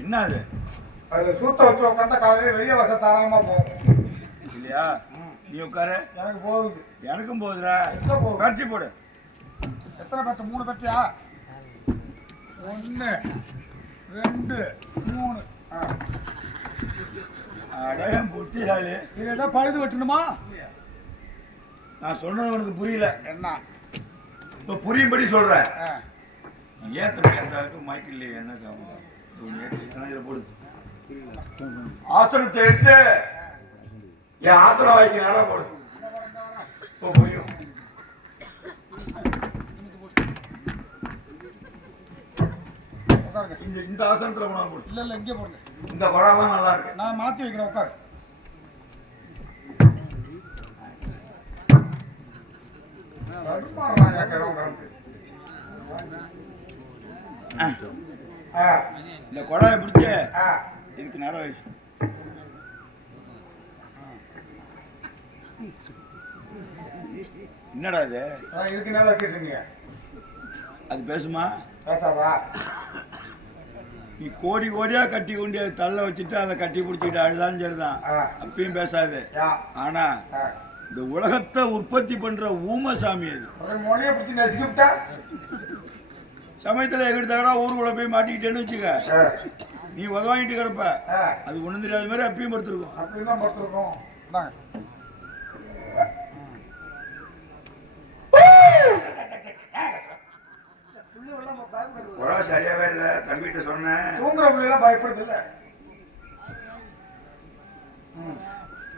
என்ன அது அது சூத்த வச்சு உட்காந்தா காலையில வெளியே வச தாராளமா போகும் இல்லையா? நீ உட்காரு. எனக்கு போகுது. எனக்கும் போகுதுடா. கட்டி போடு. எத்தனை பத்து மூணு பத்தியா ஒன்று ரெண்டு மூணு. அடையம் புட்டியாளி இதுல ஏதோ பழுது வெட்டணுமா? நான் சொன்னது உனக்கு புரியல. என்ன? இப்போ புரியும்படி சொல்றேன். அந்த அளவுக்கு மயக்கம் இல்லையே என்ன ஏத்து, ஆசனத்தை எடுத்து என் ஆசனம் வாய்க்கு நேரம் போடு. புரியும் இந்த இந்த ஆசனத்துல கொண்டாந்து போடு இல்ல இல்ல இங்கே போடுங்க. இந்த தான் நல்லா இருக்கு. நான் மாத்தி வைக்கிறேன் உட்காரு. தடுமாறுறாங்க கிழவங்க. இந்த குழாயை பிடிச்சி. இதுக்கு நேரம். என்னடா இது? இதுக்கு மேல வச்சிருக்கீங்க அது பேசுமா? பேசாதா. நீ கோடி கோடியா கட்டி கொண்டு அதை தள்ள வச்சுட்டு அதை கட்டி பிடிச்சிட்டு அழுதாலும் சரிதான். அப்பயும் பேசாது. ஆனா. இந்த உலகத்தை உற்பத்தி பண்ற ஊமசாமி அது. மொழியை பிடிச்சி நசுக்கிவிட்டா சமயத்துல எங்கிட்ட தகடா ஊருக்குள்ள போய் மாட்டிக்கிட்டேன்னு வச்சுக்க. நீ உதவாங்கிட்டு கிடப்ப. ஆ. அது ஒண்ணும் தெரியாத மாதிரி அப்பயும் படுத்துருக்கும். அப்படிதான் படுத்திருக்கோம். உலக சரியாவே இல்லை. தம்பிகிட்ட சொன்னேன். தூங்குற பிள்ளைலாம் பயப்படுது இல்ல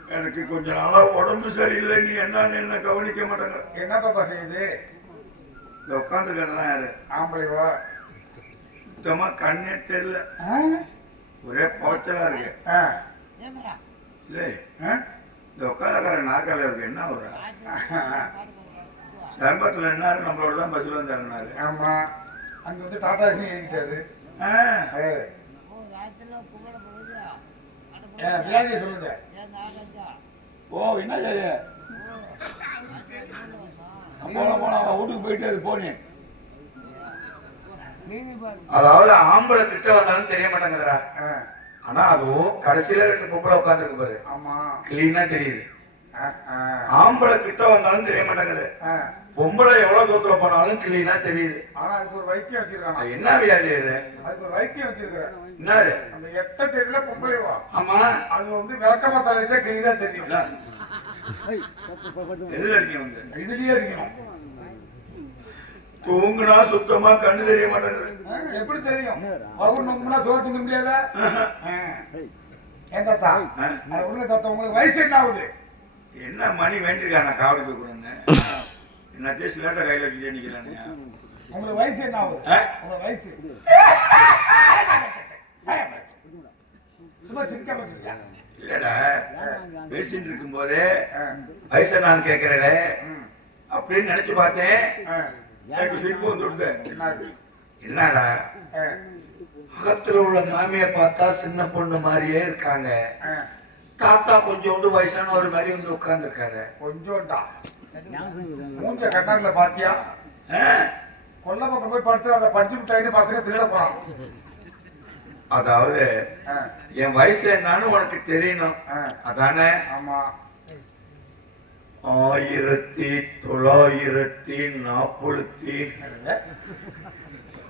எனக்கு கொஞ்ச நாளா உடம்பு சரியில்லை. நீ என்னன்னு என்ன கவனிக்க மாட்டேங்கிற. என்னப்பா செய்யுது? இந்த உட்காந்துருக்கிறதெல்லாம் யாரு? ஆம்பளைவா சுத்தமா கண்ணே தெரியல? ஒரே பவச்சலா இருக்கு. ஆ. இல்லை. ஆ? இந்த உட்காந்துருக்கிற நாற்கால இருக்கு என்ன ஒரு? சம்பத்தில் என்ன நம்மளோட தான் பஸ்ஸில் வந்து இறங்கினாரு. ஆமா. அங்க வந்து டாடா ஏசி ஏறிட்டாரு. ஆ, பிரியாணியை சொல்லுங்க. ஓ என்ன போலாம் போலாம் அவன் வீட்டுக்கு போயிட்டு அது போனேன். அதாவது ஆம்பளை கிட்ட வந்தாலும் தெரிய மாட்டேங்குதுடா. ஆனா அதுவும் கடைசியில ரெண்டு பொம்பளை உட்காந்துருக்கு பாரு. ஆமா. கிளீனா தெரியுது. ஆம்பளை கிட்ட வந்தாலும் தெரிய மாட்டேங்குது. பொம்பளை எவ்வளவு தூரத்துல போனாலும் கிளீனா தெரியுது. ஆனா அதுக்கு ஒரு வைத்தியம் வச்சிருக்கானா? அது என்ன வியாதி இது அதுக்கு ஒரு வைத்தியம் வச்சிருக்கிறேன். என்னது? அந்த எட்ட தெரியல பொம்பளைவா ஆமா. அது வந்து விளக்கமா தலைச்சா கிளீனா தெரியும். தூங்குனா சுத்தமா கண்ணு தெரிய மாட்டேங்குது. எப்படி தெரியும்? நோக்குனா சோறு திங்க முடியாதா. ஏன் தாத்தா? உள்ள தாத்தா உங்களுக்கு வயசு என்ன ஆகுது? என்ன மணி வேண்டியிருக்கா? நான் காவடி தூக்குறேன்னு என்ன தேசி லேட்டா கையில வச்சுட்டே நிக்கிறானே உங்களுக்கு வயசு என்ன ஆகுது? உங்களுக்கு வயசு? சும்மா சிரிக்காம? இல்லடா பேசிட்டு இருக்கும் போதே வயசை நான் கேட்கிறேனே ம், அப்படின்னு நினைச்சு பார்த்தேன். எனக்கு சிரிப்பு வந்து என்னது? என்னடா? ஆ, பக்கத்துல உள்ள மாமியை பார்த்தா சின்ன பொண்ணு மாதிரியே இருக்காங்க. தாத்தா கொஞ்சோண்டு வயசான ஒரு மாதிரி வந்து உட்கார்ந்துருக்காரு. கொஞ்சோண்டா. மூஞ்ச கண்ணாடில பாத்தியா? கொல்ல பக்கம் போய் படுத்து அந்த பஞ்சு மிட்டாயின்னு பசங்க திருட போறான் அதாவது என் வயசு என்னன்னு உனக்கு தெரியணும். அதானே? ஆமா. ஆயிரத்தி தொள்ளாயிரத்தி நாற்பத்தி?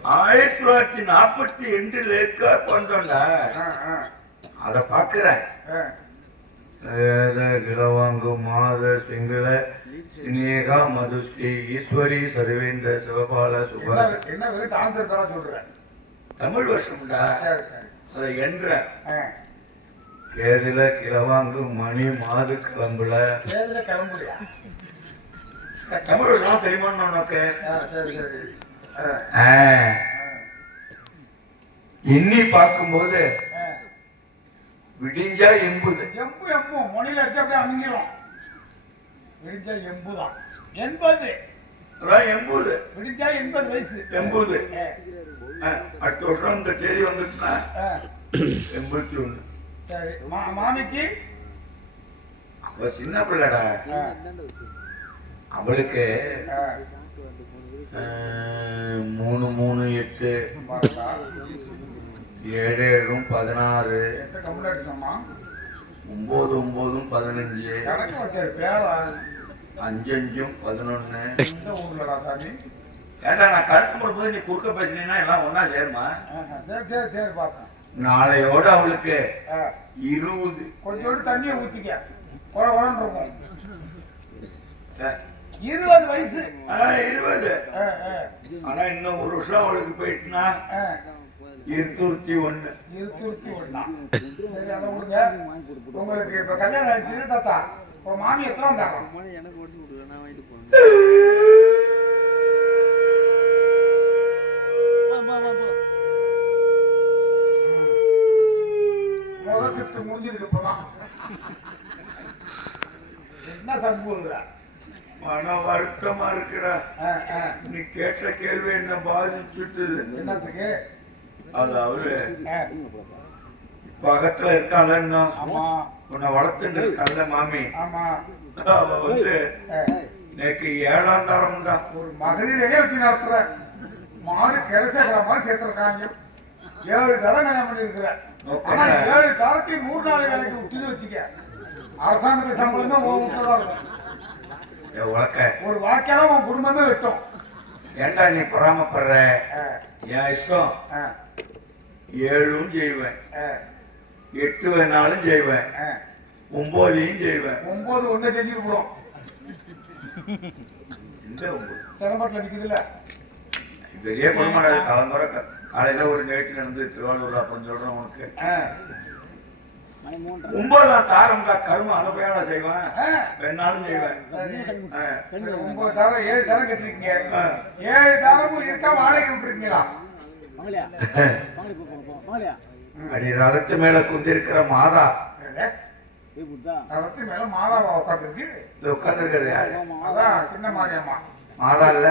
ஆயிரத்தி தொள்ளாயிரத்தி நாற்பத்தி ரெண்டுல இருக்க பிறந்தோம்ல ஆ, ஆ, அத. வேத கிளவாங்கு மாத சிங்கள சினேகா மதுஸ்ரீ ஈஸ்வரி சர்வேந்திர சிவபால சுபாஷ். என்ன டான்ஸ் எடுத்தா சொல்றேன். தமிழ் சரி சரி. அதை என்ற. கேதுல கிளவாங்கு மணி மாது கிளம்புல? தேதியில கிளம்புறியா தமிழ் வருஷம் தெரியுமா உனக்கு? எண்ணி பார்க்கும்போது. விடிஞ்சா எண்பது எம்பு எம்பு. முனையில அடிச்சு அப்படியே அமுங்கிரும். விடிஞ்சா எம்பு தான் எண்பது எண்பது விடிஞ்சா எண்பது வயசு. எண்பது அடுத்த வருஷம் இந்த தேதி வந்துச்சுன்னா எண்பத்தி ஒண்ணு. மாமிக்கு? அவ சின்ன பிள்ளைடா. அவளுக்கு மூணு மூணு எட்டு. ஏழு ஏழும் பதினாறு ஒன்பது ஒன்பதும் பதினஞ்சு அஞ்சு அஞ்சும் பதினொன்னு. ஏண்டா நான் கருத்து போடும்போது நீ குறுக்க பேசினீங்கன்னா எல்லாம் ஒண்ணா சேருமா? சரி சரி சரி பாப்பேன் நாளையோட அவளுக்கு ஆ, இருபது. கொஞ்சோண்டு தண்ணியை ஊத்திக்க. குழ குழன்னு இருக்கும். இருபது வயசு. இருபது. ஆ, ஆ, ஆனா இன்னும் ஒரு வருஷம் அவளுக்கு போயிட்டுனா ஆ. இருநூத்தி ஒண்ணு. இருபத்தி ஒண்ணா. சரி அதை விடுங்க உங்களுக்கு இப்ப கல்யாணம் ஆயிடுச்சு தாத்தா இப்போ மாமி எத்தனை வந்தாங்க எனக்கு ஓடிச்சு விடுவேன் நான் வாங்கிட்டு போனேன் முதல் சிட்டு முடிஞ்சிருக்கு இப்பதான் என்ன சம்புகிற மன வருத்தமா இருக்குடா நீ கேட்ட கேள்வி என்ன பாதிச்சுட்டுது என்னத்துக்கு? அதாவது பக்கத்துல இருக்காளன்னா உன்னை வளர்த்துட்டு இருக்கால மாமி. வந்து நேக்கு ஏழாம் தரம் தான் ஒரு மகளிரையே வச்சு நடத்துற. மாடு கிடைச்சக்கிற மாதிரி சேர்த்துருக்காங்க. ஏழு தரம் கல்யாணம் பண்ணிருக்கிற ஆனா ஏழு தரத்தையும் நூறு நாள் வேலைக்கு விட்டுன்னு வச்சுக்க. அரசாங்கத்து சம்பளம் தான் உன் தான் இருக்கும். ஒரு வாக்கியால உன் குடும்பமே வெட்டும். ஏண்டா நீ பொறாமப்படுற? என் இஷ்டம். ஏழும் செய்வேன் எட்டு வேணாலும் செய்வேன். ஒன்பதையும் செய்வேன் ஒன்பது ஒண்ணு செஞ்சுட்டு போடும் இந்த ஒன்பது சிரமத்தில் நிக்குதுல்ல? பெரிய குடும்பம் கலந்துர காலையில ஒரு நிகழ்ச்சி நடந்து திருவாரூர் அப்படின்னு சொல்றேன் உனக்கு ஒன்பதாம் தாரம்டா கரும அனுபவம் செய்வேன். ஆ. வேணாலும் செய்வேன். ஒன்பது தரம் ஏழு தரம் கட்டிருக்கீங்க. ஏழு தரமும் இருக்கா? வாடகை விட்டுருக்கீங்களா? அடி ரதத்து மேல குந்திருக்கிற மாதா. தரத்து மேல மாதாவா உட்காந்துருக்கு யாரு? அதான் சின்ன மாரியம்மா. மாதா இல்ல.